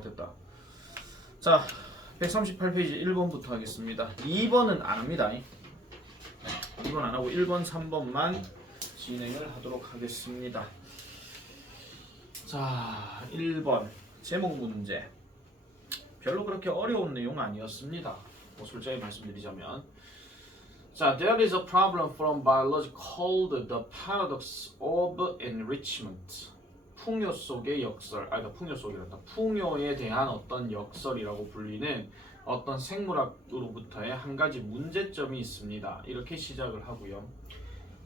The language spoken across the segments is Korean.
됐다. 자, 138페이지 1번부터 하겠습니다. 2번은 안 합니다. 2번 안 하고 1번, 3번만 진행을 하도록 하겠습니다. 자, 1번 제목 문제. 별로 그렇게 어려운 내용 아니었습니다. 솔직히 말씀드리자면, 자, there is a problem from biology called the paradox of enrichment. 풍요 속의 역설, 풍요 속이란다. 풍요에 대한 어떤 역설이라고 불리는 어떤 생물학으로부터의 한 가지 문제점이 있습니다. 이렇게 시작을 하고요.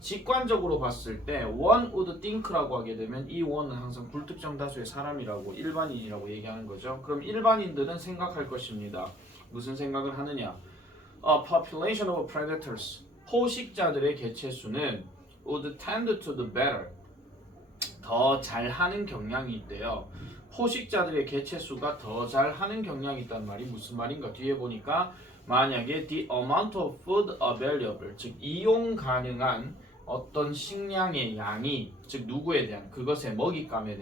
직관적으로 봤을 때 one would think라고 하게 되면 이 one은 항상 불특정 다수의 사람이라고 일반인이라고 얘기하는 거죠. 그럼 일반인들은 생각할 것입니다. 무슨 생각을 하느냐? A population of predators. 포식자들의 개체수는 would tend to the better. 더 잘하는 경향이 있대요. 포식자들의 개체수가 더 잘하는 경향이 있다는 말이 무슨 말인가? 뒤에 보니까 만약에 the amount of food available, 즉 이용 가능한 어떤 식량의 양이, 즉 누구에 대한, 그것의 먹잇감에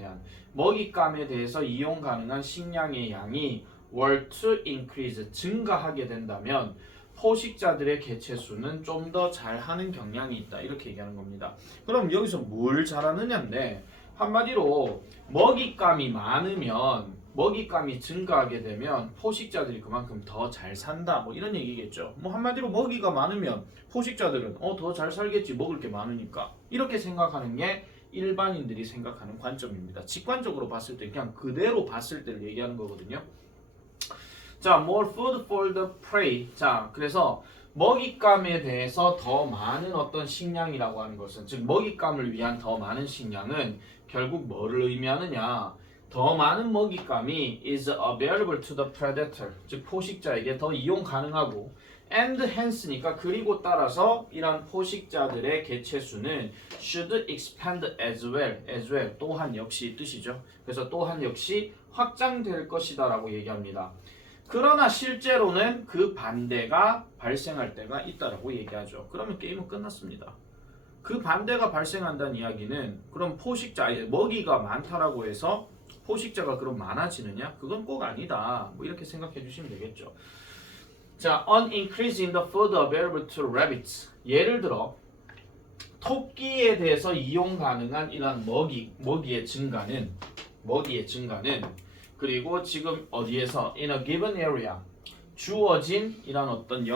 대해서 이용 가능한 식량의 양이 were to increase, 증가하게 된다면 포식자들의 개체수는 좀 더 잘하는 경향이 있다. 이렇게 얘기하는 겁니다. 그럼 여기서 뭘 잘하느냐인데, 한마디로 먹잇감이 많으면, 먹잇감이 증가하게 되면 포식자들이 그만큼 더 잘 산다, 뭐 이런 얘기겠죠. 뭐 한마디로 먹이가 많으면 포식자들은 더 잘 살겠지, 먹을 게 많으니까. 이렇게 생각하는 게 일반인들이 생각하는 관점입니다. 직관적으로 봤을 때 그냥 그대로 봤을 때를 얘기하는 거거든요. 자, more food for the prey. 자, 그래서 먹잇감에 대해서 더 많은 어떤 식량이라고 하는 것은, 즉 먹잇감을 위한 더 많은 식량은 결국 뭐를 의미하느냐? 더 많은 먹잇감이 is available to the predator, 즉 포식자에게 더 이용 가능하고, and hence니까 그리고 따라서 이런 포식자들의 개체수는 should expand as well, 또한 역시 뜻이죠. 그래서 또한 역시 확장될 것이다 라고 얘기합니다. 그러나 실제로는 그 반대가 발생할 때가 있다라고 얘기하죠. 그러면 게임은 끝났습니다. 그 반대가 발생한다는 이야기는, 그럼 먹이가 많다라고 해서 포식자가 그럼 많아지느냐? 그건 꼭 아니다. 뭐 이렇게 생각해 주시면 되겠죠. 자, an increase in the food available to rabbits. 예를 들어 토끼에 대해서 이용 가능한 이런 먹이의 증가는 그리고 지금 어디에서 in a given area, 주어진 어떤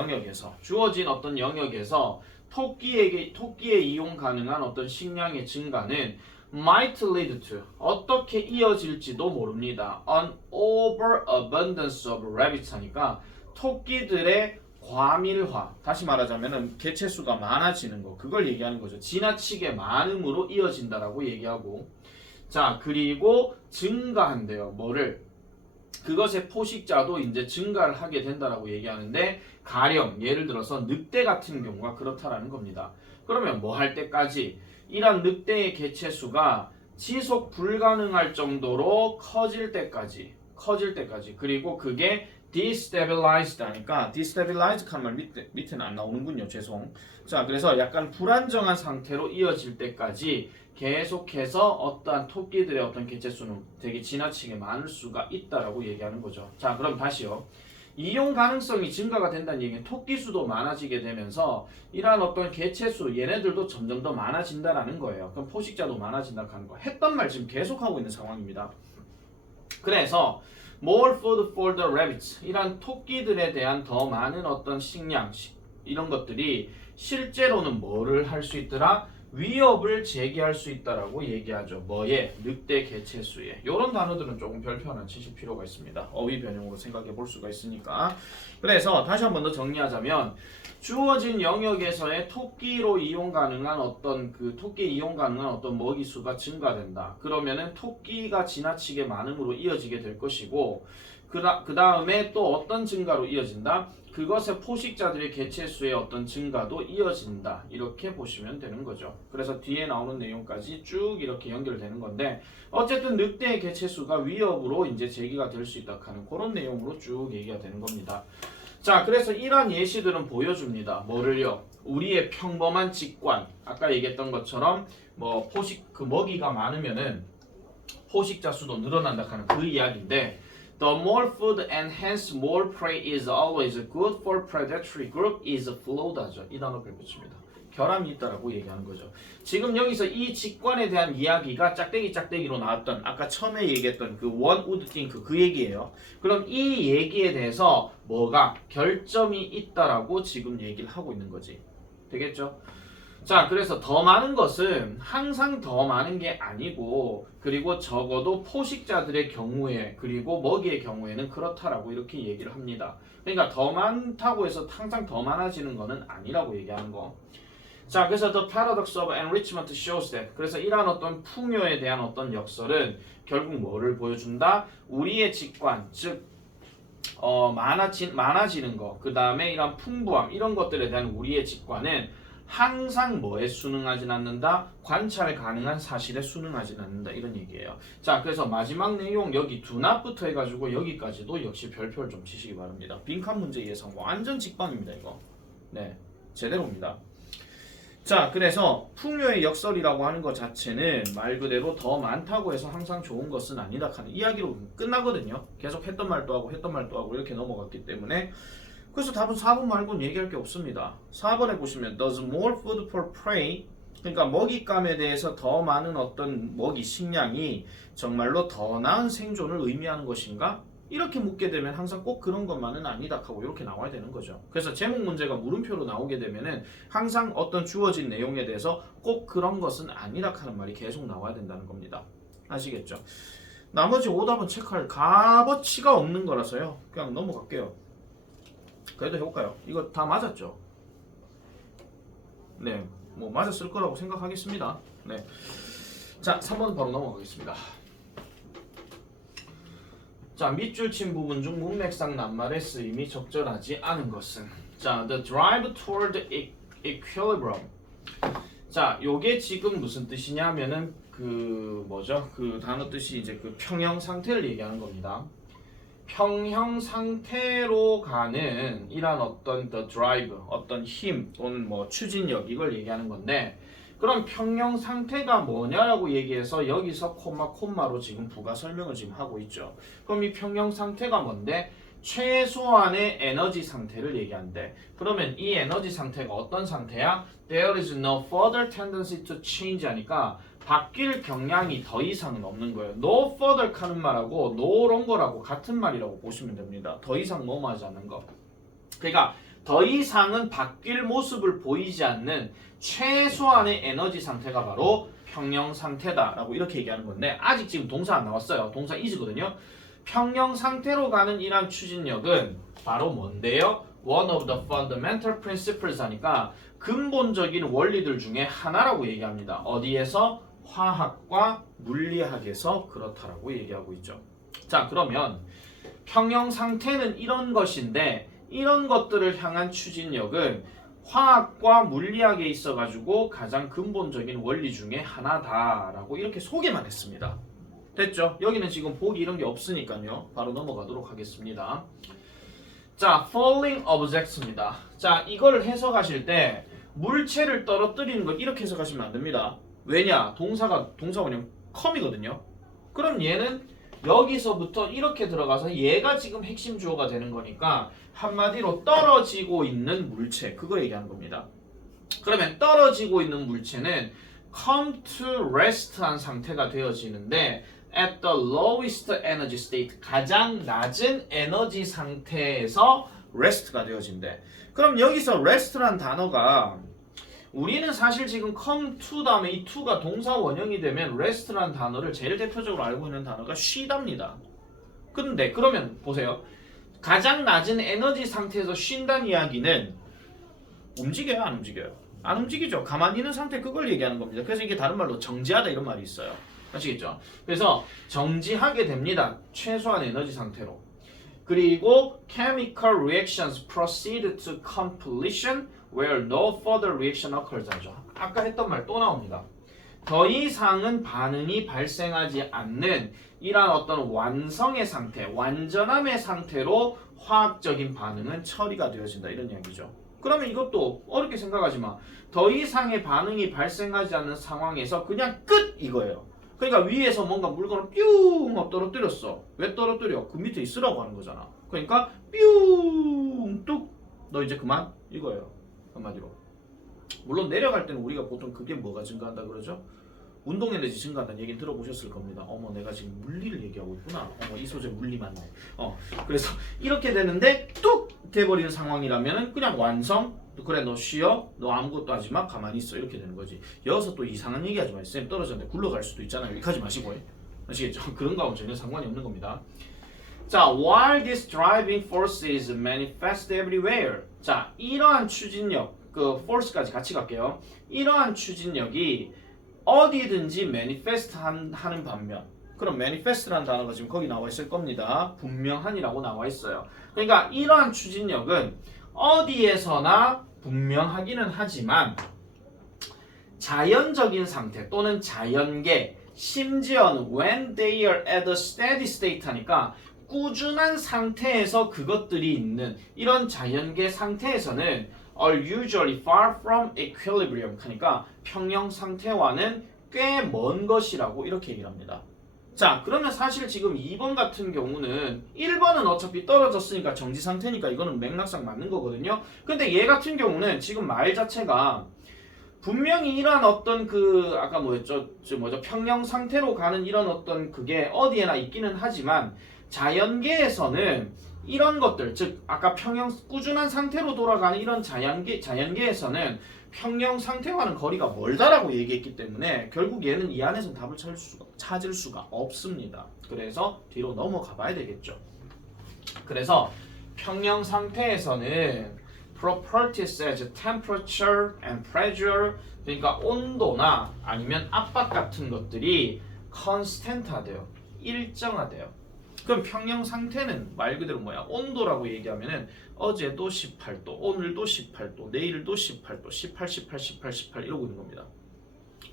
영역에서 토끼에 이용 가능한 어떤 식량의 증가는 might lead to, 어떻게 이어질지도 모릅니다. an overabundance of rabbits 하니까 토끼들의 과밀화, 다시 말하자면은 개체수가 많아지는 거, 그걸 얘기하는 거죠. 지나치게 많음으로 이어진다라고 얘기하고, 자, 그리고 증가한대요. 뭐를? 그것의 포식자도 이제 증가를 하게 된다라고 얘기하는데, 가령 예를 들어서 늑대 같은 경우가 그렇다라는 겁니다. 그러면 뭐 할 때까지? 이런 늑대의 개체수가 지속 불가능할 정도로 커질 때까지, 그리고 그게 destabilized 하니까, destabilized 하는 말 밑에는 안 나오는군요. 죄송. 자, 그래서 약간 불안정한 상태로 이어질 때까지 계속해서 어떠한 토끼들의 어떤 개체수는 되게 지나치게 많을 수가 있다라고 얘기하는 거죠. 자, 그럼 다시요. 이용 가능성이 증가가 된다는 얘기는 토끼 수도 많아지게 되면서 이러한 어떤 개체수, 얘네들도 점점 더 많아진다라는 거예요. 그럼 포식자도 많아진다고 하는 거. 했던 말 지금 계속하고 있는 상황입니다. 그래서 more food for the rabbits, 이런 토끼들에 대한 더 많은 어떤 식량, 이런 것들이 실제로는 뭐를 할 수 있더라? 위협을 제기할 수 있다라고 얘기하죠. 뭐에? 늑대 개체수에. 이런 단어들은 조금 별표 하나 치실 필요가 있습니다. 어휘 변형으로 생각해 볼 수가 있으니까. 그래서 다시 한 번 더 정리하자면, 주어진 영역에서의 토끼에 이용 가능한 어떤 먹이수가 증가된다. 그러면은 토끼가 지나치게 많음으로 이어지게 될 것이고, 그 다음에 또 어떤 증가로 이어진다? 그것의 포식자들의 개체수의 어떤 증가도 이어진다. 이렇게 보시면 되는 거죠. 그래서 뒤에 나오는 내용까지 쭉 이렇게 연결되는 건데, 어쨌든 늑대의 개체수가 위협으로 이제 제기가 될 수 있다 하는 그런 내용으로 쭉 얘기가 되는 겁니다. 자, 그래서 이러한 예시들은 보여줍니다. 뭐를요? 우리의 평범한 직관, 아까 얘기했던 것처럼 먹이가 많으면은 포식자 수도 늘어난다 하는 그 이야기인데, The more food and hence more prey is always good for predatory group is flawed하죠. 이 단어를 붙입니다. 결함이 있다라고 얘기하는 거죠. 지금 여기서 이 직관에 대한 이야기가 짝대기로 나왔던 아까 처음에 얘기했던 그 one would think 그 얘기예요. 그럼 이 얘기에 대해서 뭐가 결점이 있다라고 지금 얘기를 하고 있는 거지. 되겠죠? 자, 그래서 더 많은 것은 항상 더 많은 게 아니고 그리고 적어도 포식자들의 경우에 그리고 먹이의 경우에는 그렇다라고 이렇게 얘기를 합니다. 그러니까 더 많다고 해서 항상 더 많아지는 거는 아니라고 얘기하는 거. 자, 그래서 the paradox of enrichment shows that 그래서 이러한 어떤 풍요에 대한 어떤 역설은 결국 뭐를 보여준다? 우리의 직관, 즉 많아지는 거, 그 다음에 이런 풍부함 이런 것들에 대한 우리의 직관은 항상 뭐에 순응하진 않는다? 관찰 가능한 사실에 순응하진 않는다. 이런 얘기예요. 자, 그래서 마지막 내용 여기 do not부터 해가지고 여기까지도 역시 별표를 좀 치시기 바랍니다. 빈칸 문제 예상 완전 직방입니다. 이거. 네, 제대로입니다. 자, 그래서 풍요의 역설이라고 하는 것 자체는 말 그대로 더 많다고 해서 항상 좋은 것은 아니다 하는 이야기로 끝나거든요. 계속 했던 말도 하고 이렇게 넘어갔기 때문에 그래서 답은 4번 말고는 얘기할 게 없습니다. 4번에 보시면 does more food for prey 그러니까 먹잇감에 대해서 더 많은 어떤 먹이 식량이 정말로 더 나은 생존을 의미하는 것인가? 이렇게 묻게 되면 항상 꼭 그런 것만은 아니다 하고 이렇게 나와야 되는 거죠. 그래서 제목 문제가 물음표로 나오게 되면은 항상 어떤 주어진 내용에 대해서 꼭 그런 것은 아니다 하는 말이 계속 나와야 된다는 겁니다. 아시겠죠? 나머지 오답은 체크할 값어치가 없는 거라서요. 그냥 넘어갈게요. 그래도 해볼까요? 이거 다 맞았죠? 네, 뭐 맞았을 거라고 생각하겠습니다. 네, 자 3번 바로 넘어가겠습니다. 자, 밑줄 친 부분 중 문맥상 낱말의 쓰임이 적절하지 않은 것은 자, the drive toward equilibrium 자, 요게 지금 무슨 뜻이냐면은 그 뭐죠? 그 단어 뜻이 이제 그 평형 상태를 얘기하는 겁니다. 평형 상태로 가는 이란 어떤 the drive, 어떤 힘 또는 뭐 추진력 이걸 얘기하는 건데 그럼 평형 상태가 뭐냐라고 얘기해서 여기서 콤마로 지금 부가 설명을 지금 하고 있죠. 그럼 이 평형 상태가 뭔데? 최소한의 에너지 상태를 얘기한대. 그러면 이 에너지 상태가 어떤 상태야? There is no further tendency to change 하니까 바뀔 경향이 더 이상은 없는 거예요. No further 하는 말하고 no longer라고 같은 말이라고 보시면 됩니다. 더 이상 뭐뭐하지 않는 거. 그러니까 더 이상은 바뀔 모습을 보이지 않는 최소한의 에너지 상태가 바로 평형 상태다라고 이렇게 얘기하는 건데 아직 지금 동사 안 나왔어요. 동사 is거든요. 평형 상태로 가는 이러한 추진력은 바로 뭔데요? One of the fundamental principles 하니까 근본적인 원리들 중에 하나라고 얘기합니다. 어디에서? 화학과 물리학에서 그렇다라고 얘기하고 있죠. 자, 그러면 평형 상태는 이런 것인데 이런 것들을 향한 추진력은 화학과 물리학에 있어가지고 가장 근본적인 원리 중에 하나다라고 이렇게 소개만 했습니다. 됐죠? 여기는 지금 보기 이런 게 없으니까요. 바로 넘어가도록 하겠습니다. 자, falling objects입니다. 자, 이걸 해석하실 때 물체를 떨어뜨리는 걸 이렇게 해석하시면 안 됩니다. 왜냐? 동사 원형 come이거든요. 그럼 얘는 여기서부터 이렇게 들어가서 얘가 지금 핵심 주어가 되는 거니까 한마디로 떨어지고 있는 물체 그거 얘기하는 겁니다. 그러면 떨어지고 있는 물체는 come to rest 한 상태가 되어지는데 at the lowest energy state 가장 낮은 에너지 상태에서 rest가 되어진대. 그럼 여기서 rest란 단어가 우리는 사실 지금 come to 다음에 이 to가 동사 원형이 되면 rest란 단어를 제일 대표적으로 알고 있는 단어가 쉬답니다. 근데 그러면 보세요. 가장 낮은 에너지 상태에서 쉰다는 이야기는 움직여요? 안 움직여요? 안 움직이죠. 가만히 있는 상태 그걸 얘기하는 겁니다. 그래서 이게 다른 말로 정지하다 이런 말이 있어요. 아시겠죠? 그래서 정지하게 됩니다. 최소한 에너지 상태로. 그리고 chemical reactions proceed to completion where no further reaction occurs 하죠. 아까 했던 말 또 나옵니다. 더 이상은 반응이 발생하지 않는 이러한 어떤 완성의 상태, 완전함의 상태로 화학적인 반응은 처리가 되어진다 이런 이야기죠. 그러면 이것도 어렵게 생각하지 마. 더 이상의 반응이 발생하지 않는 상황에서 그냥 끝 이거예요. 그러니까 위에서 뭔가 물건을 뿅 떨어뜨렸어. 왜 떨어뜨려? 그 밑에 있으라고 하는 거잖아. 그러니까 뿅 뚝 너 이제 그만 이거예요. 한마디로. 물론 내려갈 때는 우리가 보통 그게 뭐가 증가한다 그러죠? 운동 에너지 증가한다는 얘기 들어보셨을 겁니다. 어머 내가 지금 물리를 얘기하고 있구나. 어머 이 소재 물리 맞네. 그래서 이렇게 되는데 뚝 돼버리는 상황이라면은 그냥 완성. 그래 너 쉬어. 너 아무것도 하지 마. 가만히 있어. 이렇게 되는 거지. 여기서 또 이상한 얘기 하지 마. 쌤 떨어졌는데 굴러갈 수도 있잖아요. 이렇게 하지 마시고. 아시겠죠? 그런 거하고 전혀 상관이 없는 겁니다. 자, while this driving force is manifest everywhere. 자, 이러한 추진력, 그 force까지 같이 갈게요. 이러한 추진력이 어디든지 manifest 하는 반면, 그럼 manifest라는 단어가 지금 거기 나와 있을 겁니다. 분명한이라고 나와 있어요. 그러니까 이러한 추진력은 어디에서나 분명하기는 하지만 자연적인 상태 또는 자연계, 심지어는 when they are at a steady state 하니까 꾸준한 상태에서 그것들이 있는 이런 자연계 상태에서는 are usually far from equilibrium 하니까 평형 상태와는 꽤 먼 것이라고 이렇게 얘기를 합니다. 자, 그러면 사실 지금 2번 같은 경우는 1번은 어차피 떨어졌으니까 정지 상태니까 이거는 맥락상 맞는 거거든요. 근데 얘 같은 경우는 지금 말 자체가 분명히 이런 어떤 그 아까 뭐였죠? 평형 상태로 가는 이런 어떤 그게 어디에나 있기는 하지만 자연계에서는 이런 것들, 즉 아까 평형 꾸준한 상태로 돌아가는 이런 자연계에서는 평형 상태와는 거리가 멀다라고 얘기했기 때문에 결국 얘는 이 안에서 답을 찾을 수가 없습니다. 그래서 뒤로 넘어가 봐야 되겠죠. 그래서 평형 상태에서는 properties as temperature and pressure, 그러니까 온도나 아니면 압박 같은 것들이 constant하대요. 일정하대요. 그럼 평형 상태는 말 그대로 뭐야? 온도라고 얘기하면은 어제도 18도, 오늘도 18도, 내일도 18도, 18, 18, 18, 18 이러고 있는 겁니다.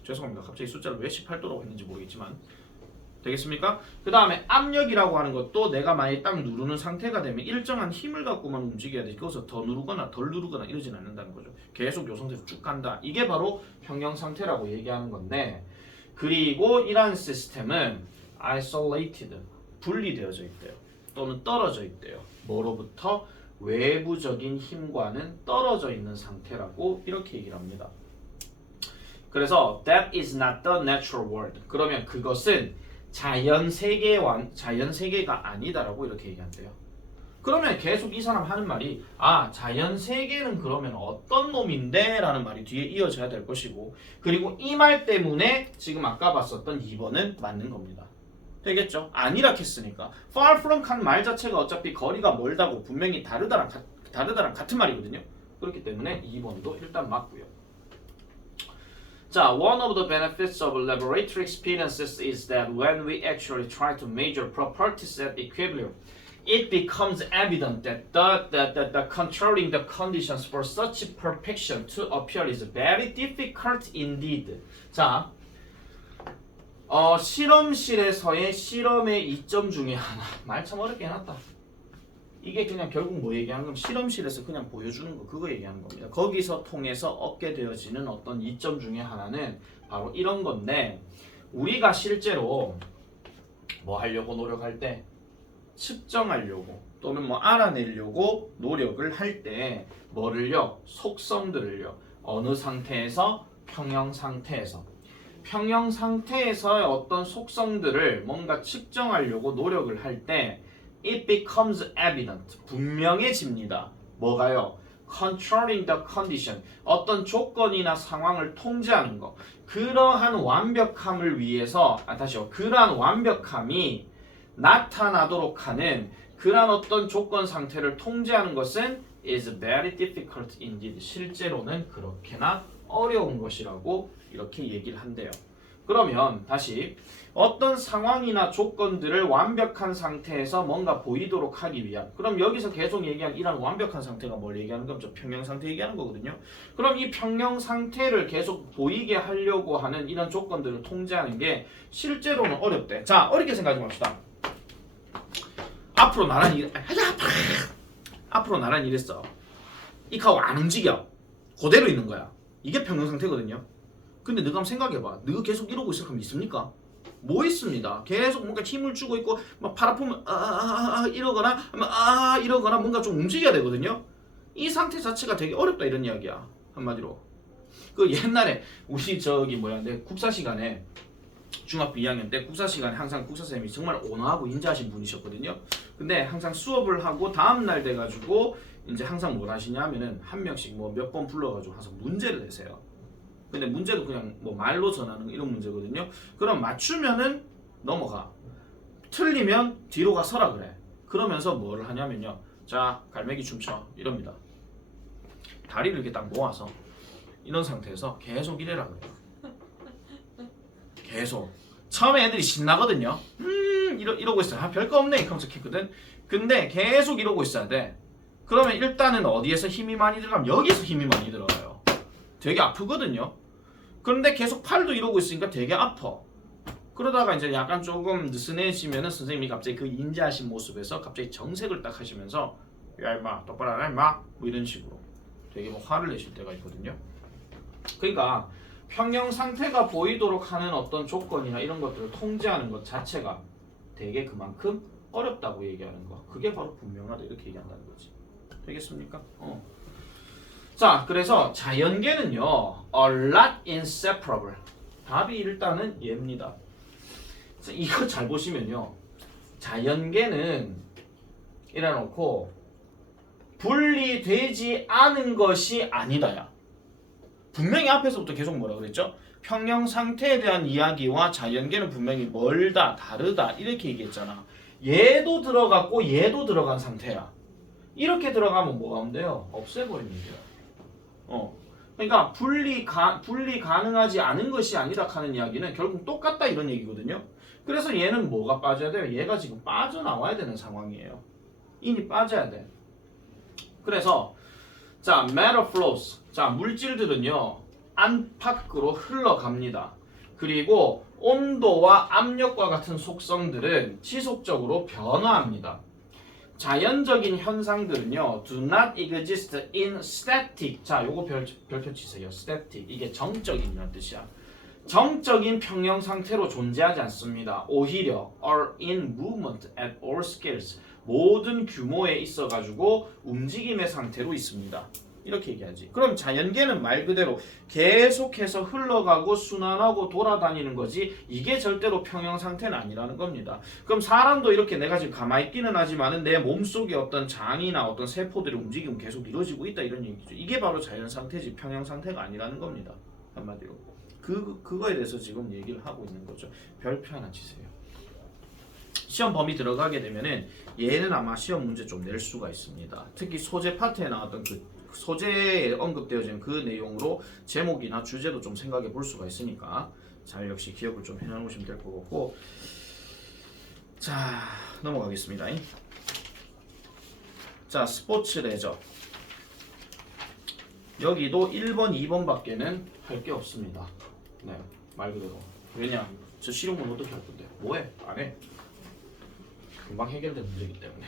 죄송합니다. 갑자기 숫자를 왜 18도라고 했는지 모르겠지만 되겠습니까? 그 다음에 압력이라고 하는 것도 내가 만약에 딱 누르는 상태가 되면 일정한 힘을 갖고만 움직여야 돼. 그것을 더 누르거나 덜 누르거나 이러진 않는다는 거죠. 계속 요 상태에서 쭉 간다. 이게 바로 평형 상태라고 얘기하는 건데, 그리고 이러한 시스템은 isolated, 분리되어져 있대요. 또는 떨어져 있대요. 뭐로부터? 외부적인 힘과는 떨어져 있는 상태라고 이렇게 얘기를 합니다. 그래서 that is not the natural world. 그러면 그것은 자연 세계가 아니다라고 이렇게 얘기한대요. 그러면 계속 이 사람 하는 말이 자연 세계는 그러면 어떤 놈인데? 라는 말이 뒤에 이어져야 될 것이고, 그리고 이 말 때문에 지금 아까 봤었던 2번은 맞는 겁니다. 되겠죠? 아니라 했으니까 far from 한 말 자체가 어차피 거리가 멀다고 분명히 다르다랑 같은 말이거든요. 그렇기 때문에 2번도 일단 맞고요. 자, one of the benefits of laboratory experiences is that when we actually try to measure properties at equilibrium, it becomes evident that the controlling the conditions for such perfection to appear is very difficult indeed. 자, 실험실에서의 실험의 이점 중에 하나. 말 참 어렵게 해놨다. 이게 그냥 결국 뭐 얘기하는 건 실험실에서 그냥 보여주는 거, 그거 얘기하는 겁니다. 거기서 통해서 얻게 되어지는 어떤 이점 중에 하나는 바로 이런 건데, 우리가 실제로 뭐 하려고 노력할 때, 측정하려고 또는 뭐 알아내려고 노력을 할 때 뭐를요? 속성들을요. 어느 상태에서? 평형 상태에서. 평형 상태에서의 어떤 속성들을 뭔가 측정하려고 노력을 할 때 it becomes evident, 분명해집니다. 뭐가요? controlling the condition, 어떤 조건이나 상황을 통제하는 것. 그러한 완벽함을 위해서, 그러한 완벽함이 나타나도록 하는 그러한 어떤 조건 상태를 통제하는 것은 is very difficult indeed, 실제로는 그렇게나 어려운 것이라고 이렇게 얘기를 한대요. 그러면 다시 어떤 상황이나 조건들을 완벽한 상태에서 뭔가 보이도록 하기 위한, 그럼 여기서 계속 얘기한 이런 완벽한 상태가 뭘 얘기하는 거죠? 평형 상태 얘기하는 거거든요. 그럼 이 평형 상태를 계속 보이게 하려고 하는 이런 조건들을 통제하는 게 실제로는 어렵대. 자, 어렵게 생각하지 맙시다. 앞으로 나란히 이랬어. 이 카고 안 움직여. 그대로 있는 거야. 이게 평형 상태거든요. 근데 너가 한번 생각해봐. 너가 계속 이러고 있을 거면 있습니까? 뭐 있습니다. 계속 뭔가 힘을 주고 있고 막 팔 아프면 이러거나 이러거나 뭔가 좀 움직여야 되거든요. 이 상태 자체가 되게 어렵다 이런 이야기야. 한마디로. 그 옛날에 우리 내 국사 시간에 중학교 2학년 때 국사 시간에 항상 국사 선생님이 정말 온화하고 인자하신 분이셨거든요. 근데 항상 수업을 하고 다음 날 돼가지고 이제 항상 뭘 하시냐면은 한 명씩 뭐 몇 번 불러가지고 항상 문제를 내세요. 근데 문제도 그냥 뭐 말로 전하는 이런 문제거든요. 그럼 맞추면은 넘어가. 틀리면 뒤로 가 서라 그래. 그러면서 뭘 하냐면요. 자, 갈매기 춤춰 이럽니다. 다리를 이렇게 딱 모아서 이런 상태에서 계속 이래라 그래요. 계속. 처음에 애들이 신나거든요. 이러고 있어요. 별거 없네 이러면서 했거든. 근데 계속 이러고 있어야 돼. 그러면 일단은 어디에서 힘이 많이 들어가면 여기서 힘이 많이 들어가요. 되게 아프거든요. 그런데 계속 팔도 이러고 있으니까 되게 아파. 그러다가 이제 약간 조금 느슨해지면은 선생님이 갑자기 그 인자하신 모습에서 갑자기 정색을 딱 하시면서 야 임마 똑바로 하라 임마 뭐 이런 식으로 되게 뭐 화를 내실 때가 있거든요. 그러니까 평형 상태가 보이도록 하는 어떤 조건이나 이런 것들을 통제하는 것 자체가 되게 그만큼 어렵다고 얘기하는 거. 그게 바로 분명하다 이렇게 얘기한다는 거지. 되겠습니까? 자, 그래서 자연계는요, a lot inseparable. 답이 일단은 얘입니다. 자, 이거 잘 보시면요, 자연계는 이래놓고 분리되지 않은 것이 아니다야. 분명히 앞에서부터 계속 뭐라 그랬죠? 평형 상태에 대한 이야기와 자연계는 분명히 멀다, 다르다 이렇게 얘기했잖아. 얘도 들어갔고 얘도 들어간 상태야. 이렇게 들어가면 뭐가 온대요? 없애버리면 돼요. 그러니까 분리 가능하지 않은 것이 아니다 하는 이야기는 결국 똑같다 이런 얘기거든요. 그래서 얘는 뭐가 빠져야 돼요? 얘가 지금 빠져나와야 되는 상황이에요. 인이 빠져야 돼. 그래서 자, matter flows. 자, 물질들은요 안팎으로 흘러갑니다. 그리고 온도와 압력과 같은 속성들은 지속적으로 변화합니다. 자연적인 현상들은요 do not exist in static. 자, 요거 별표 치세요. static. 이게 정적인이라는 뜻이야. 정적인 평형 상태로 존재하지 않습니다. 오히려 are in movement at all scales. 모든 규모에 있어가지고 움직임의 상태로 있습니다. 이렇게 얘기하지. 그럼 자연계는 말 그대로 계속해서 흘러가고 순환하고 돌아다니는 거지 이게 절대로 평형 상태는 아니라는 겁니다. 그럼 사람도 이렇게 내가 지금 가만히 있기는 하지만은 내 몸속에 어떤 장이나 어떤 세포들의 움직임은 계속 이루어지고 있다 이런 얘기죠. 이게 바로 자연 상태지 평형 상태가 아니라는 겁니다. 한마디로. 그거에 대해서 지금 얘기를 하고 있는 거죠. 별표 하나 치세요. 시험 범위 들어가게 되면은 얘는 아마 시험 문제 좀 낼 수가 있습니다. 특히 소재 파트에 나왔던 그 소재에 언급되어진 그 내용으로 제목이나 주제도 좀 생각해 볼 수가 있으니까 잘 역시 기억을 좀 해놓으시면 될 것 같고, 자 넘어가겠습니다. 자, 스포츠 레저 여기도 1번 2번 밖에는 할 게 없습니다. 네, 말 그대로. 왜냐? 저 실용문 어떻게 할 건데? 뭐해? 안 해. 금방 해결된 문제이기 때문에.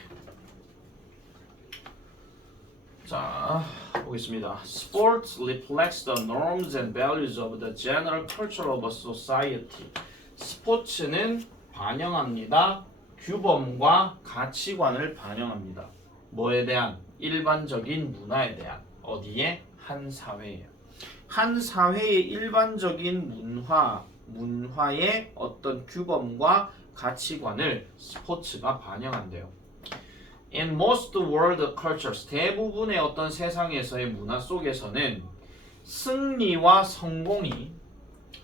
자, 보겠습니다. Sports reflects the norms and values of the general culture of a society. 스포츠는 반영합니다. 규범과 가치관을 반영합니다. 뭐에 대한? 일반적인 문화에 대한. 어디에? 한 사회예요. 한 사회의 일반적인 문화의 어떤 규범과 가치관을 스포츠가 반영한대요. In most world cultures, 대부분의 어떤 세상에서의 문화 속에서는 승리와 성공이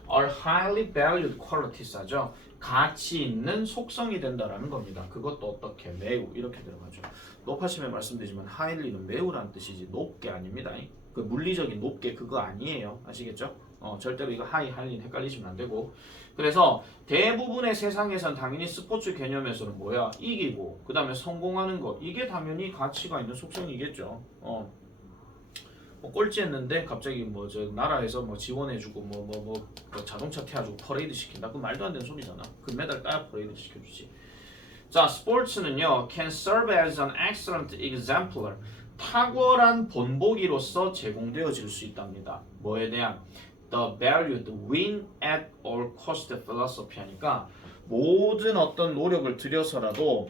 are highly valued qualities 하죠. 가치 있는 속성이 된다라는 겁니다. 그것도 어떻게? 매우 이렇게 들어가죠. 높아심에 말씀드리지만 highly는 매우라는 뜻이지 높게 아닙니다. 그 물리적인 높게 그거 아니에요. 아시겠죠? 절대로 이거 high는 헷갈리시면 안 되고. 그래서 대부분의 세상에선 당연히 스포츠 개념에서는 뭐야? 이기고 그 다음에 성공하는 거 이게 당연히 가치가 있는 속성이겠죠. 뭐 꼴찌했는데 갑자기 뭐 저 나라에서 뭐 지원해주고 뭐 자동차 태워주고 퍼레이드 시킨다. 그 말도 안 되는 소리잖아. 금메달 따야 퍼레이드 시켜주지. 자, 스포츠는요 can serve as an excellent exemplar. 탁월한 본보기로서 제공되어질 수 있답니다. 뭐에 대한? the valued win at all cost philosophy 하니까 모든 어떤 노력을 들여서라도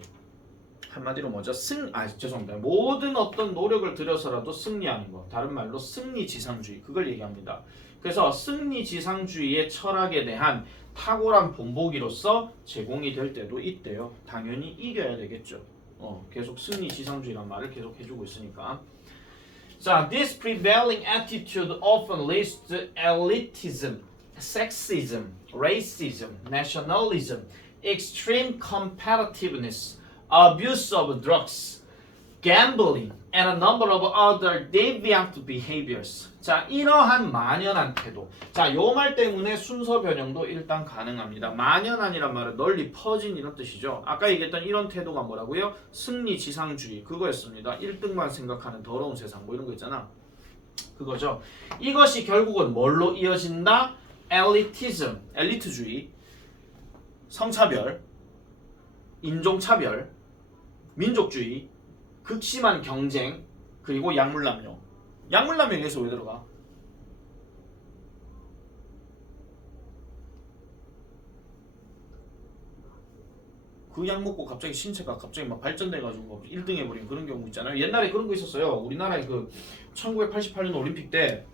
한마디로 뭐죠? 죄송합니다. 모든 어떤 노력을 들여서라도 승리하는 것. 다른 말로 승리지상주의. 그걸 얘기합니다. 그래서 승리지상주의의 철학에 대한 탁월한 본보기로서 제공이 될 때도 있대요. 당연히 이겨야 되겠죠. 계속 승리지상주의란 말을 계속 해주고 있으니까. 자, this prevailing attitude often leads to elitism, sexism, racism, nationalism, extreme competitiveness, abuse of drugs, gambling, and a number of other deviant behaviors. 자, 이러한 만연한 태도. 자, 요 말 때문에 순서 변형도 일단 가능합니다. 만연한이란 말은 널리 퍼진 이런 뜻이죠. 아까 얘기했던 이런 태도가 뭐라고요? 승리지상주의 그거였습니다. 1등만 생각하는 더러운 세상 뭐 이런 거 있잖아. 그거죠. 이것이 결국은 뭘로 이어진다? 엘리티즘, 엘리트주의, 성차별, 인종차별, 민족주의, 극심한 경쟁, 그리고 약물남용. 약물남용에서 왜 들어가? 그 약 먹고 갑자기 신체가 갑자기 막 발전돼가지고 1등 해버린 그런 경우 있잖아요. 옛날에 그런 거 있었어요. 우리나라에 그 1988년 올림픽 때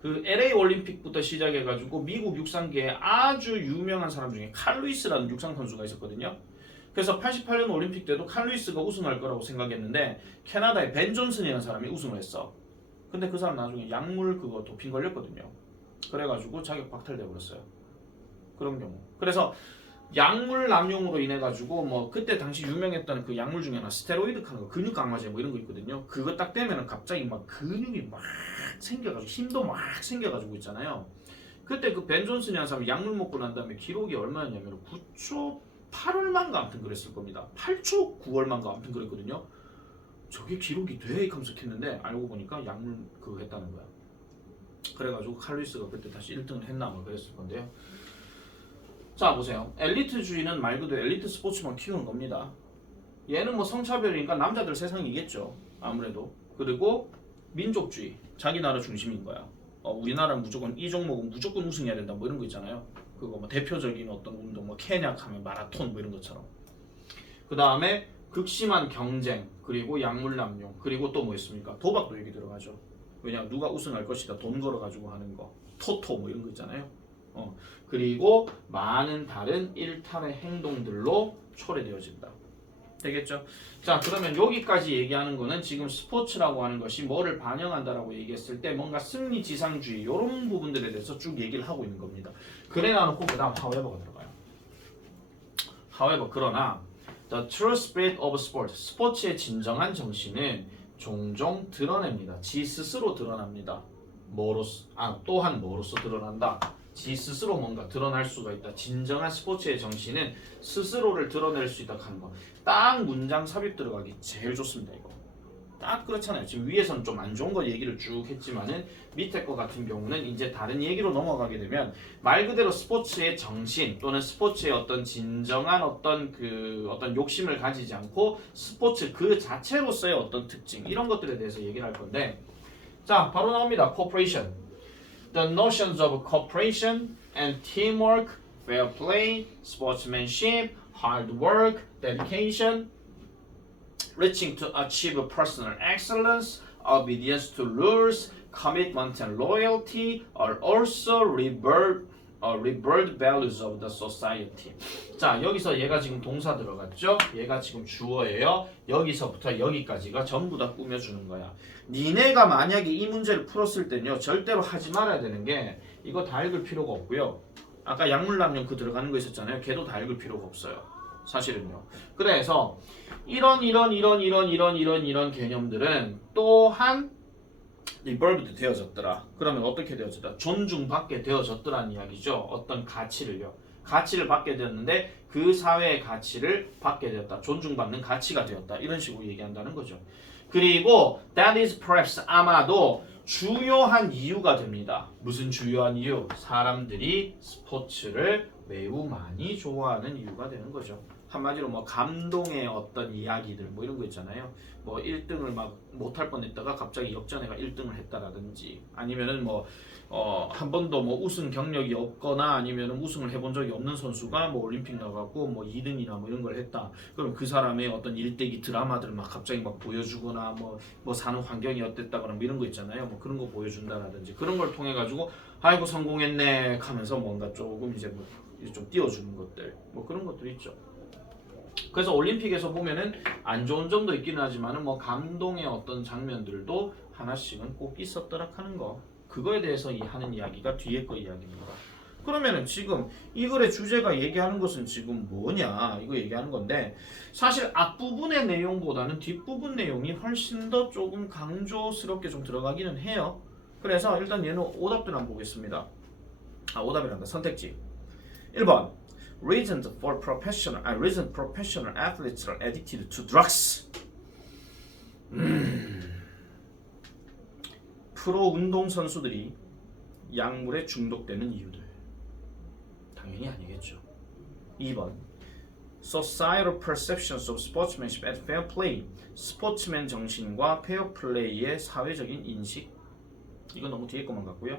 그 LA 올림픽부터 시작해가지고 미국 육상계에 아주 유명한 사람 중에 칼 루이스라는 육상 선수가 있었거든요. 그래서 88년 올림픽 때도 칼 루이스가 우승할 거라고 생각했는데 캐나다의 벤 존슨이라는 사람이 우승을 했어. 근데 그 사람 나중에 약물 그거 도핑 걸렸거든요. 그래가지고 자격 박탈돼 버렸어요. 그런 경우. 그래서 약물 남용으로 인해 가지고 뭐 그때 당시 유명했던 그 약물 중에 하나 스테로이드 하는 거 근육 강화제 뭐 이런 거 있거든요. 그거 딱 되면은 갑자기 막 근육이 막 생겨가지고 힘도 막 생겨가지고 있잖아요. 그때 그 벤 존슨이라는 사람이 약물 먹고 난 다음에 기록이 얼마였냐면 9초 8월만가 아무튼 그랬을 겁니다. 8초 9월만가 아무튼 그랬거든요. 저게 기록이 돼? 하면서 했는데 알고 보니까 약물 그거 했다는 거야. 그래가지고 칼루이스가 그때 다시 1등을 했나 뭐 그랬을 건데요. 자 보세요. 엘리트주의는 말 그대로 엘리트 스포츠만 키우는 겁니다. 얘는 뭐 성차별이니까 남자들 세상이겠죠. 아무래도. 그리고 민족주의. 자기 나라 중심인 거야. 우리나라는 무조건 이 종목은 무조건 우승해야 된다 뭐 이런 거 있잖아요. 그거 뭐 대표적인 어떤 운동 뭐 케냐 하면 마라톤 뭐 이런 것처럼. 그 다음에 극심한 경쟁 그리고 약물 남용 그리고 또 뭐 있습니까? 도박도 얘기 들어가죠. 왜냐 누가 우승할 것이다 돈 걸어가지고 하는 거 토토 뭐 이런 거 있잖아요. 그리고 많은 다른 일탈의 행동들로 초래되어진다. 되겠죠? 자 그러면 여기까지 얘기하는 거는 지금 스포츠라고 하는 것이 뭐를 반영한다라고 얘기했을 때 뭔가 승리지상주의 이런 부분들에 대해서 쭉 얘기를 하고 있는 겁니다. 그래 놔놓고 그 다음 however가 들어가요. however 그러나 the true spirit of sport 스포츠의 진정한 정신은 종종 드러냅니다. 지 스스로 드러납니다. 또한 뭐로서 드러난다. 지 스스로 뭔가 드러날 수가 있다. 진정한 스포츠의 정신은 스스로를 드러낼 수 있다 하는 거. 딱 문장 삽입 들어가기 제일 좋습니다. 이거 딱 그렇잖아요. 지금 위에서는 좀 안 좋은 거 얘기를 쭉 했지만은 밑에 거 같은 경우는 이제 다른 얘기로 넘어가게 되면 말 그대로 스포츠의 정신 또는 스포츠의 어떤 진정한 어떤 욕심을 가지지 않고 스포츠 그 자체로서의 어떤 특징 이런 것들에 대해서 얘기를 할 건데 자 바로 나옵니다. Cooperation. The notions of cooperation and teamwork, fair play, sportsmanship, hard work, dedication, reaching to achieve personal excellence, obedience to rules, commitment and loyalty are also revered values of the society. 자, 여기서 얘가 지금 동사 들어갔죠? 얘가 지금 주어예요. 여기서부터 여기까지가 전부 다 꾸며주는 거야. 니네가 만약에 이 문제를 풀었을 때는요. 절대로 하지 말아야 되는 게 이거 다 읽을 필요가 없고요. 아까 약물남용 그 들어가는 거 있었잖아요. 걔도 다 읽을 필요가 없어요. 사실은요. 그래서 이런 개념들은 또한 리버브드 되어졌더라. 그러면 어떻게 되어졌다? 존중받게 되어졌더라는 이야기죠. 어떤 가치를요. 가치를 받게 되었는데 그 사회의 가치를 받게 되었다. 존중받는 가치가 되었다. 이런 식으로 얘기한다는 거죠. 그리고 that is perhaps 아마도 주요한 이유가 됩니다. 무슨 주요한 이유? 사람들이 스포츠를 매우 많이 좋아하는 이유가 되는 거죠. 한마디로 뭐 감동의 어떤 이야기들 뭐 이런 거 있잖아요. 뭐 1등을 막 못할 뻔했다가 갑자기 역전해가 1등을 했다라든지 아니면은 뭐 한 번도 뭐 우승 경력이 없거나 아니면은 우승을 해본 적이 없는 선수가 뭐 올림픽 나가고 뭐 2등이나 뭐 이런 걸 했다. 그럼 그 사람의 어떤 일대기 드라마들을 막 갑자기 막 보여주거나 뭐 사는 환경이 어땠다거나 뭐 이런 거 있잖아요. 뭐 그런 거 보여준다라든지 그런 걸 통해 가지고 아이고 성공했네 하면서 뭔가 조금 이제 뭐 좀 띄워주는 것들 뭐 그런 것들 있죠. 그래서 올림픽에서 보면은 안 좋은 점도 있기는 하지만은 뭐 감동의 어떤 장면들도 하나씩은 꼭 있었더라 하는 거. 그거에 대해서 하는 이야기가 뒤에 거 이야기입니다. 그러면은 지금 이 글의 주제가 얘기하는 것은 지금 뭐냐 이거 얘기하는 건데 사실 앞부분의 내용보다는 뒷부분 내용이 훨씬 더 조금 강조스럽게 좀 들어가기는 해요. 그래서 일단 얘는 오답들 한번 보겠습니다. 오답이란다. 선택지 1번 Reasons professional athletes are addicted to drugs. 프로 운동 선수들이 약물에 중독되는 이유들. 당연히 아니겠죠. 2번 Societal perceptions of sportsmanship and fair play. 스포츠맨 정신과 페어 플레이의 사회적인 인식. 이건 너무 뒤에 것만 같고요.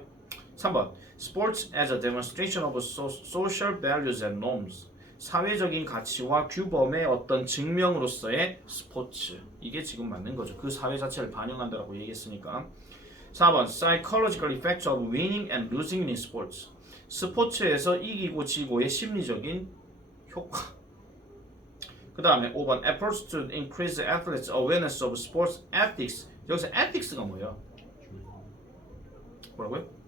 3번 Sports as a demonstration of social values and norms. 사회적인 가치와 규범의 어떤 증명으로서의 스포츠. 이게 지금 맞는 거죠. 그 사회 자체를 반영한다라고 얘기했으니까. 4번 Psychological effects of winning and losing in sports. 스포츠에서 이기고 지고의 심리적인 효과. 그 다음에 5번 Efforts to increase athletes' awareness of sports ethics. 여기서 ethics가 뭐예요? 뭐라고요?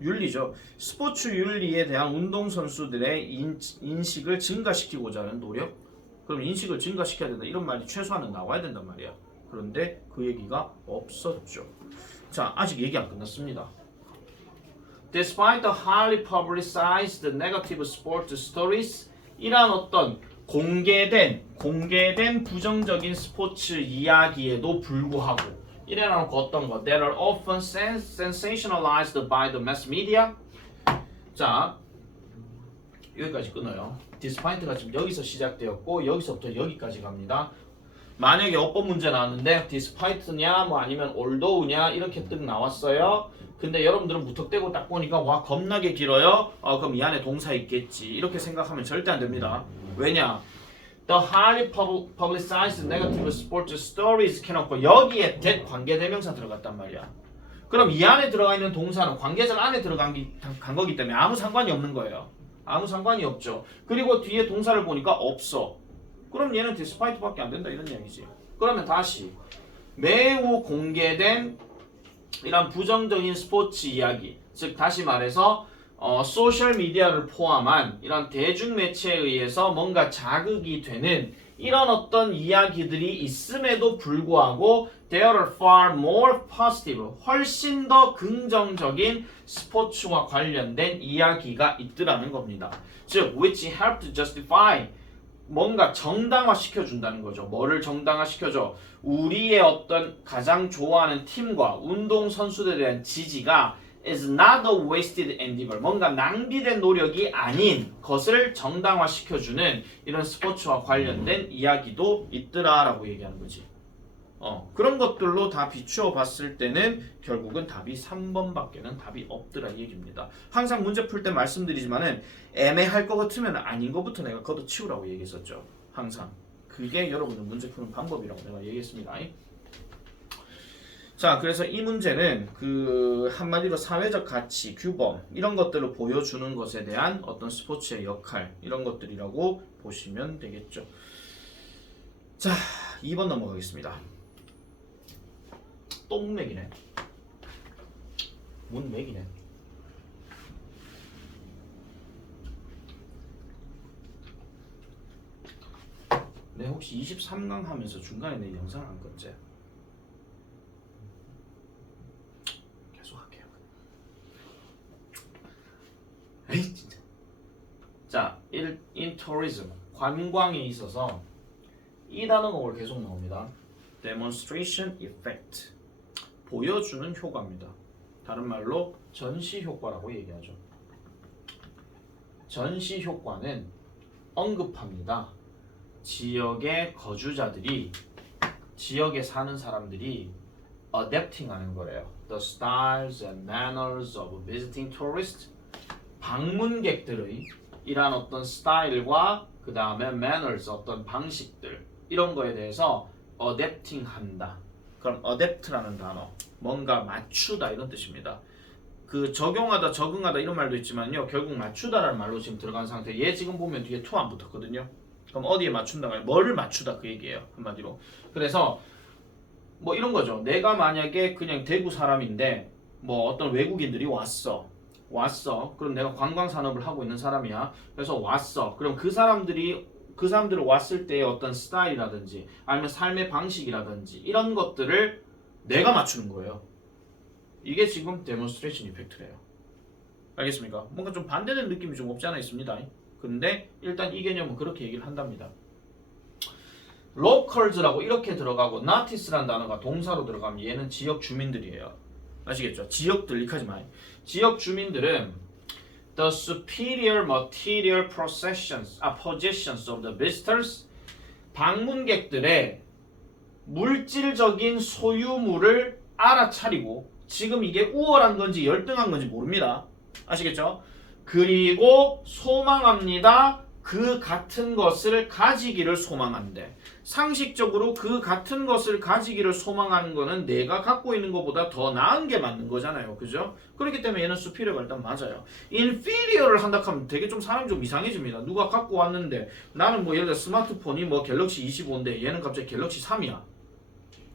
윤리죠. 스포츠 윤리에 대한 운동선수들의 인식을 증가시키고자 하는 노력? 그럼 인식을 증가시켜야 된다. 이런 말이 최소한은 나와야 된단 말이야. 그런데 그 얘기가 없었죠. 자, 아직 얘기 안 끝났습니다. Despite the highly publicized negative sport stories, 이란 어떤 공개된 부정적인 스포츠 이야기에도 불구하고 이래놓고 어떤 거 that are often sensationalized by the mass media. 자, 여기까지 끊어요. Despite가 지금 여기서 시작되었고 여기서부터 여기까지 갑니다. 만약에 어법 문제 나왔는데 despite냐 뭐 아니면 although냐 이렇게 뜩 나왔어요. 근데 여러분들은 무턱대고 딱 보니까 와 겁나게 길어요. 그럼 이 안에 동사 있겠지 이렇게 생각하면 절대 안 됩니다. 왜냐? The highly publicized negative sports stories 해놓고 여기에 that 관계대명사 들어갔단 말이야. 그럼 이 안에 들어가 있는 동사는 관계절 안에 들어간 거기 때문에 아무 상관이 없는 거예요. 아무 상관이 없죠. 그리고 뒤에 동사를 보니까 없어. 그럼 얘는 despite밖에 안 된다 이런 이야기지. 그러면 다시 매우 공개된 이런 부정적인 스포츠 이야기, 즉 다시 말해서 소셜 미디어를 포함한 이런 대중 매체에 의해서 뭔가 자극이 되는 이런 어떤 이야기들이 있음에도 불구하고 there are far more positive, 훨씬 더 긍정적인 스포츠와 관련된 이야기가 있더라는 겁니다. 즉, which help to justify, 뭔가 정당화시켜 준다는 거죠. 뭐를 정당화시켜줘? 우리의 어떤 가장 좋아하는 팀과 운동 선수들에 대한 지지가 is not a wasted endeavor. 뭔가 낭비된 노력이 아닌 것을 정당화시켜주는 이런 스포츠와 관련된 이야기도 있더라라고 얘기하는 거지. 그런 것들로 다 비추어 봤을 때는 결국은 답이 3번밖에는 답이 없더라 이 얘기입니다. 항상 문제 풀 때 말씀드리지만은 애매할 것 같으면 아닌 것부터 내가 걷어치우라고 얘기했었죠. 항상. 그게 여러분들 문제 푸는 방법이라고 내가 얘기했습니다. 자, 그래서 이 문제는 그 한마디로 사회적 가치, 규범 이런 것들을 보여주는 것에 대한 어떤 스포츠의 역할 이런 것들이라고 보시면 되겠죠. 자, 2번 넘어가겠습니다. 또 문맥이네. 문맥이네. 내 혹시 23강 하면서 중간에 내 영상을 안 껐지? 계속 할게요. 에이 진짜. 자, in tourism 관광에 있어서 이 단어가 오늘 계속 나옵니다. demonstration effect 보여주는 효과입니다. 다른 말로 전시 효과라고 얘기하죠. 전시 효과는 언급합니다. 지역의 거주자들이 지역에 사는 사람들이 adapting 하는 거래요. The styles and manners of visiting tourists. 방문객들의 이러한 어떤 스타일과 그 다음에 manners 어떤 방식들 이런 거에 대해서 adapting 한다. 그럼 adapt라는 단어 뭔가 맞추다 이런 뜻입니다. 그 적용하다 적응하다 이런 말도 있지만요 결국 맞추다라는 말로 지금 들어간 상태. 얘 지금 보면 뒤에 to 안 붙었거든요. 그럼 어디에 맞춘다가 뭐를 맞추다 그 얘기예요 한마디로. 그래서 뭐 이런 거죠. 내가 만약에 그냥 대구 사람인데 뭐 어떤 외국인들이 왔어. 그럼 내가 관광 산업을 하고 있는 사람이야. 그래서 왔어. 그럼 그 사람들을 왔을 때의 어떤 스타일이라든지 아니면 삶의 방식이라든지 이런 것들을 내가 맞추는 거예요. 이게 지금 데몬스트레이션 이펙트래요. 알겠습니까? 뭔가 좀 반대되는 느낌이 좀 없지 않아 있습니다. 근데 일단 이 개념은 그렇게 얘기를 한답니다. locals라고 이렇게 들어가고 notice라는 단어가 동사로 들어가면 얘는 지역 주민들이에요. 아시겠죠? 지역들 익하지 마요. 지역 주민들은 the superior material possessions of the visitors 방문객들의 물질적인 소유물을 알아차리고 지금 이게 우월한 건지 열등한 건지 모릅니다. 아시겠죠? 그리고 소망합니다. 그 같은 것을 가지기를 소망한대. 상식적으로 그 같은 것을 가지기를 소망하는 거는 내가 갖고 있는 것보다 더 나은 게 맞는 거잖아요. 그죠? 그렇기 때문에 얘는 superior가 일단 맞아요. inferior를 한다 하면 되게 좀 사람이 좀 이상해집니다. 누가 갖고 왔는데 나는 뭐 예를 들어 스마트폰이 뭐 갤럭시 25인데 얘는 갑자기 갤럭시 3이야.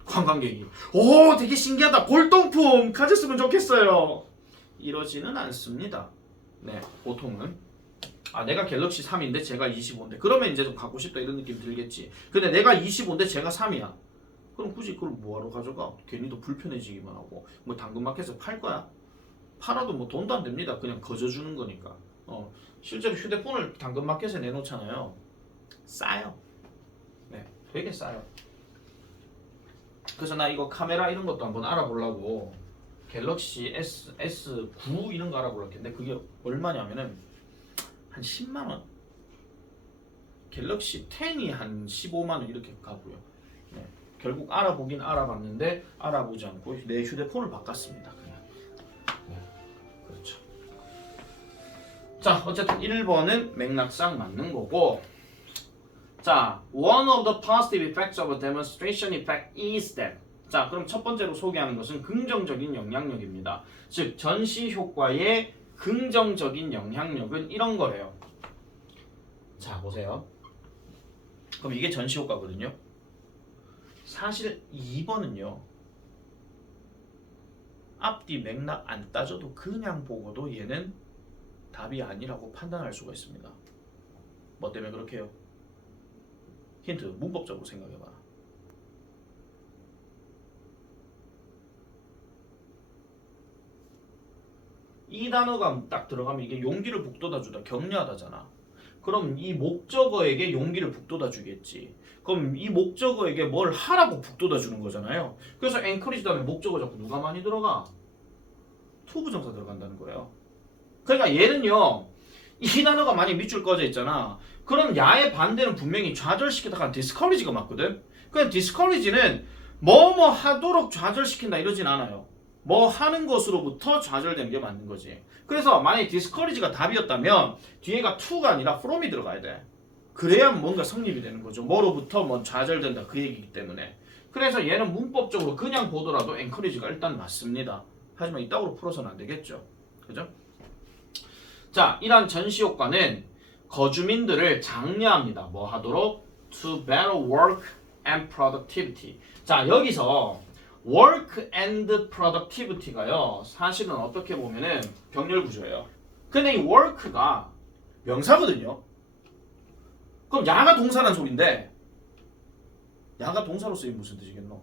관광객이. 오 되게 신기하다. 골동품 가졌으면 좋겠어요. 이러지는 않습니다. 네, 보통은. 내가 갤럭시 3인데 제가 25인데 그러면 이제 좀 갖고 싶다 이런 느낌 들겠지. 근데 내가 25인데 제가 3이야. 그럼 굳이 그걸 뭐하러 가져가? 괜히 더 불편해지기만 하고. 뭐 당근마켓에서 팔 거야? 팔아도 뭐 돈도 안 됩니다. 그냥 거저주는 거니까. 실제로 휴대폰을 당근마켓에 내놓잖아요. 싸요. 네, 되게 싸요. 그래서 나 이거 카메라 이런 것도 한번 알아보려고 갤럭시 S9 이런 거 알아보려고 했는데 그게 얼마냐면은 한 10만원. 갤럭시 10이 한 15만원 이렇게 가고요. 네, 결국 알아보긴 알아봤는데 알아보지 않고 내 휴대폰을 바꿨습니다. 그냥. 네, 그렇죠. 자, 어쨌든 1번은 맥락상 맞는 거고. 자, one of the positive effects of a demonstration effect is that. 자, 그럼 첫 번째로 소개하는 것은 긍정적인 영향력입니다. 즉, 전시 효과의 긍정적인 영향력은 이런 거래요. 자, 보세요. 그럼 이게 전시 효과거든요. 사실 2번은요. 앞뒤 맥락 안 따져도 그냥 보고도 얘는 답이 아니라고 판단할 수가 있습니다. 뭐 때문에 그렇게 해요? 힌트, 문법적으로 생각해봐. 이 단어가 딱 들어가면 이게 용기를 북돋아주다, 격려하다잖아. 그럼 이 목적어에게 용기를 북돋아주겠지. 그럼 이 목적어에게 뭘 하라고 북돋아주는 거잖아요. 그래서 encourage 다음에 목적어 자꾸 누가 많이 들어가? to 부정사 들어간다는 거예요. 그러니까 얘는요. 이 단어가 많이 밑줄 꺼져 있잖아. 그럼 야의 반대는 분명히 좌절시키다가 discourage가 맞거든. 그냥 discourage는 뭐뭐 하도록 좌절시킨다 이러진 않아요. 뭐 하는 것으로부터 좌절되는 게 맞는 거지. 그래서 만약에 discourage가 답이었다면 뒤에가 to가 아니라 from이 들어가야 돼. 그래야 뭔가 성립이 되는 거죠. 뭐로부터 뭐 좌절된다 그 얘기이기 때문에. 그래서 얘는 문법적으로 그냥 보더라도 encourage가 일단 맞습니다. 하지만 이따구로 풀어서는 안 되겠죠. 그죠? 자, 이러한 전시 효과는 거주민들을 장려합니다. 뭐 하도록? To better work and productivity. 자, 여기서 work and productivity가요. 사실은 어떻게 보면은 병렬 구조예요. 근데 이 work가 명사거든요. 그럼 야가 동사란 소린데 야가 동사로 쓰이면 무슨 뜻이겠노?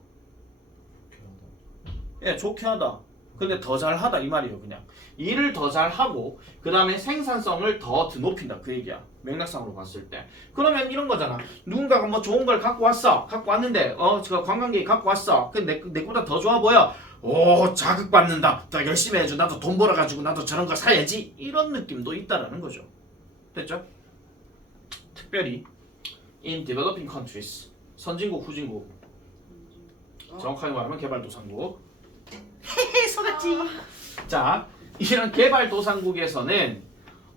예, 좋게 하다. 근데 더 잘하다 이 말이에요. 그냥 일을 더 잘하고 그 다음에 생산성을 더 드높인다 그 얘기야. 맥락상으로 봤을 때. 그러면 이런 거잖아. 누군가가 뭐 좋은 걸 갖고 왔어. 갖고 왔는데 저 관광객이 갖고 왔어. 근데 내보다 더 좋아 보여. 오, 자극받는다. 더 열심히 해줘. 나도 돈 벌어가지고 나도 저런 거 사야지. 이런 느낌도 있다라는 거죠. 됐죠? 특별히 in developing countries. 선진국, 후진국. 정확하게 말하면 개발도상국. 속았지. 자, 이런 개발도상국에서는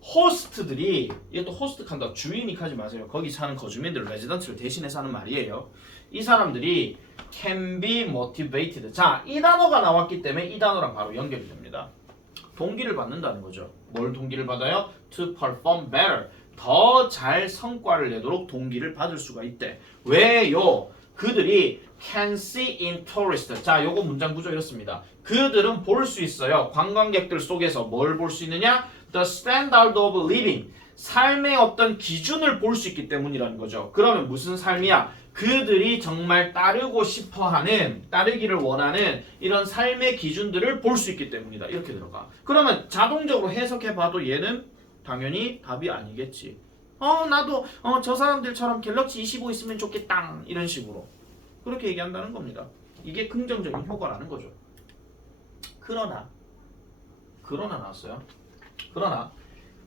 호스트들이, 이것도 호스트 칸다 주인이 하지 마세요. 거기 사는 거주민들, 레지던트를 대신해서 하는 말이에요. 이 사람들이 can be motivated. 자, 이 단어가 나왔기 때문에 이 단어랑 바로 연결이 됩니다. 동기를 받는다는 거죠. 뭘 동기를 받아요? To perform better. 더 잘 성과를 내도록 동기를 받을 수가 있대. 왜요? 그들이 can see in tourist. 자, 요거 문장 구조 이렇습니다. 그들은 볼 수 있어요. 관광객들 속에서 뭘 볼 수 있느냐? The standard of living. 삶의 어떤 기준을 볼 수 있기 때문이라는 거죠. 그러면 무슨 삶이야? 그들이 정말 따르고 싶어하는, 따르기를 원하는 이런 삶의 기준들을 볼 수 있기 때문이다. 이렇게 들어가. 그러면 자동적으로 해석해봐도 얘는 당연히 답이 아니겠지. 나도 저 사람들처럼 갤럭시 25 있으면 좋겠다. 이런 식으로. 그렇게 얘기한다는 겁니다. 이게 긍정적인 효과라는 거죠. 그러나 나왔어요. 그러나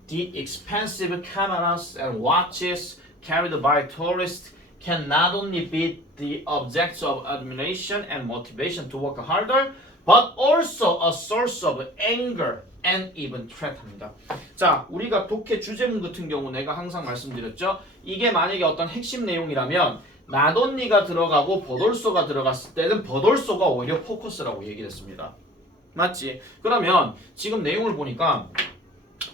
the expensive cameras and watches carried by tourists can not only be the objects of admiration and motivation to work harder, but also a source of anger and even threat입니다. 자, 우리가 독해 주제문 같은 경우 내가 항상 말씀드렸죠. 이게 만약에 어떤 핵심 내용이라면 not only가 들어가고 but also가 들어갔을 때는 but also가 오히려 포커스라고 얘기했습니다. 맞지? 그러면 지금 내용을 보니까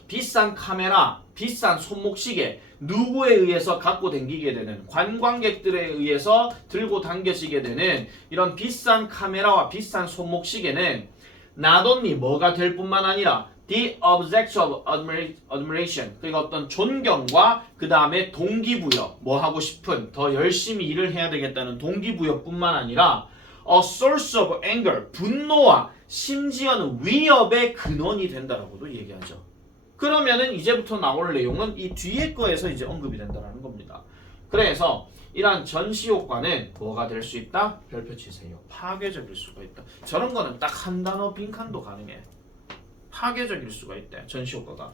비싼 카메라, 비싼 손목시계, 누구에 의해서 갖고 다니게 되는, 관광객들에 의해서 들고 당겨지게 되는 이런 비싼 카메라와 비싼 손목시계는 not only 뭐가 될 뿐만 아니라 the object of admiration, 그러니까 어떤 존경과 그 다음에 동기부여, 뭐 하고 싶은, 더 열심히 일을 해야 되겠다는 동기부여뿐만 아니라 a source of anger, 분노와 심지어는 위협의 근원이 된다라고도 얘기하죠. 그러면은 이제부터 나올 내용은 이 뒤에 거에서 이제 언급이 된다는 겁니다. 그래서 이러한 전시효과는 뭐가 될 수 있다? 별표 치세요. 파괴적일 수가 있다. 저런 거는 딱 한 단어 빈칸도 가능해. 파괴적일 수가 있대. 전시효과가.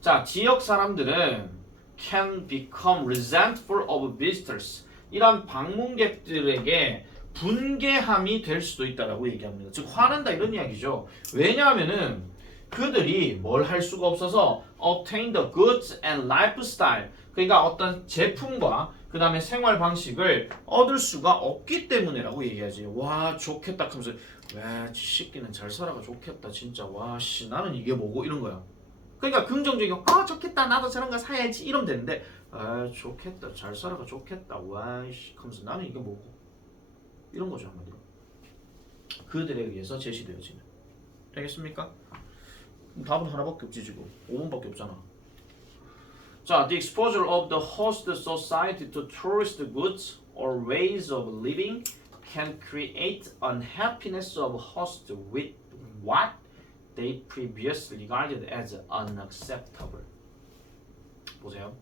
자, 지역 사람들은 can become resentful of visitors. 이런 방문객들에게 분개함이 될 수도 있다라고 얘기합니다. 즉 화낸다 이런 이야기죠. 왜냐하면은 그들이 뭘 할 수가 없어서 obtain the goods and lifestyle, 그러니까 어떤 제품과 그 다음에 생활 방식을 얻을 수가 없기 때문에라고 얘기하지. 와 좋겠다 하면서 와 새끼는 잘 살아가 좋겠다 진짜 와씨 나는 이게 뭐고 이런 거야. 그러니까 긍정적이고 좋겠다 나도 저런 거 사야지 이러면 되는데 아 좋겠다 잘 살아가 좋겠다 와씨 하면서 나는 이게 뭐고 이런 거죠 한마디로. 그들에 의해서 제시되어지는. 되겠습니까? 답은 하나밖에 없지 지금 5분밖에 없잖아. 자, the exposure of the host society to tourist goods or ways of living can create unhappiness of hosts with what they previously regarded as unacceptable. 보세요.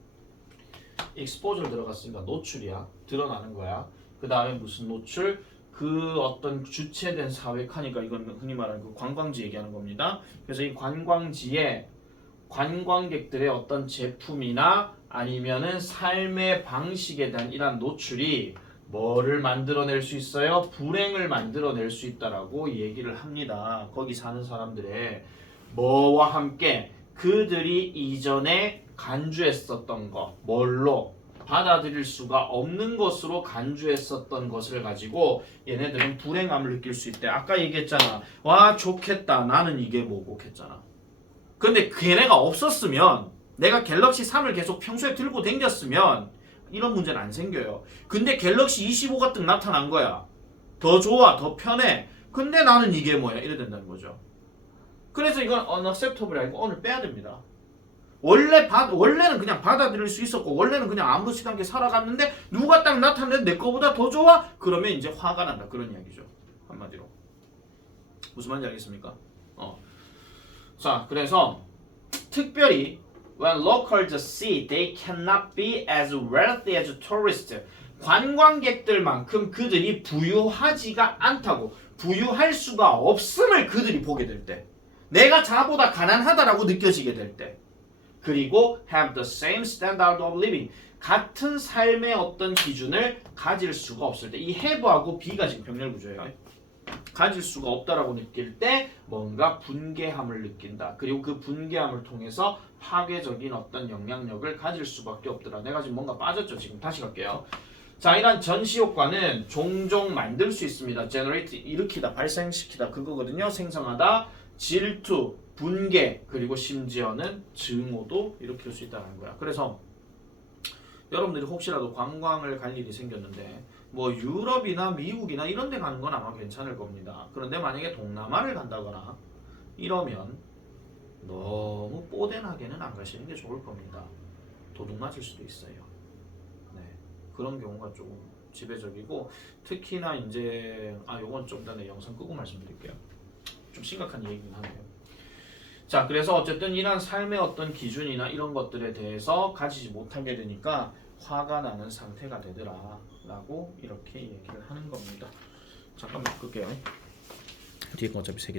exposure 들어갔으니까 노출이야. 드러나는 거야. 그 다음에 무슨 노출? 그 어떤 주체된 사회카니까 이건 흔히 말하는 그 관광지 얘기하는 겁니다. 그래서 이 관광지에 관광객들의 어떤 제품이나 아니면은 삶의 방식에 대한 이러한 노출이 뭐를 만들어낼 수 있어요? 불행을 만들어낼 수 있다라고 얘기를 합니다. 거기 사는 사람들의 뭐와 함께 그들이 이전에 간주했었던 거 뭘로? 받아들일 수가 없는 것으로 간주했었던 것을 가지고 얘네들은 불행함을 느낄 수 있대. 아까 얘기했잖아. 와 좋겠다. 나는 이게 뭐고 했잖아. 근데 걔네가 없었으면 내가 갤럭시 3을 계속 평소에 들고 댕겼으면 이런 문제는 안 생겨요. 근데 갤럭시 25가 뜩 나타난 거야. 더 좋아. 더 편해. 근데 나는 이게 뭐야. 이래 된다는 거죠. 그래서 이건 unacceptable 아니고 오늘 빼야 됩니다. 원래는 그냥 받아들일 수 있었고 원래는 그냥 아무렇지도 않게 살아갔는데 누가 딱 나타났는데 내 거보다 더 좋아? 그러면 이제 화가 난다 그런 이야기죠. 한마디로 무슨 말인지 알겠습니까? 자 그래서 특별히 when locals see they cannot be as wealthy as tourists, 관광객들만큼 그들이 부유하지가 않다고 부유할 수가 없음을 그들이 보게 될 때, 내가 자보다 가난하다라고 느껴지게 될 때, 그리고 have the same standard of living, 같은 삶의 어떤 기준을 가질 수가 없을 때 이 have하고 be가 지금 병렬 구조예요. 가질 수가 없다라고 느낄 때 뭔가 분개함을 느낀다. 그리고 그 분개함을 통해서 파괴적인 어떤 영향력을 가질 수밖에 없더라. 내가 지금 뭔가 빠졌죠. 지금 다시 갈게요. 자, 이런 전시 효과는 종종 만들 수 있습니다. generate, 일으키다, 발생시키다 그거거든요. 생성하다, 질투, 분개, 그리고 심지어는 증오도 일으킬 수 있다는 거야. 그래서 여러분들이 혹시라도 관광을 갈 일이 생겼는데 뭐 유럽이나 미국이나 이런 데 가는 건 아마 괜찮을 겁니다. 그런데 만약에 동남아를 간다거나 이러면 너무 뽀대나게는 안 가시는 게 좋을 겁니다. 도둑 맞을 수도 있어요. 네, 그런 경우가 조금 지배적이고 특히나 이제 요건 좀 전에 영상 끄고 말씀드릴게요. 좀 심각한 얘기긴 하네요. 자, 그래서 어쨌든 이런 삶의 어떤 기준이나 이런 것들에 대해서 가지지 못하게 되니까 화가 나는 상태가 되더라 라고 이렇게 얘기를 하는 겁니다. 잠깐만 끌게요. 뒤에 거 어차피 3개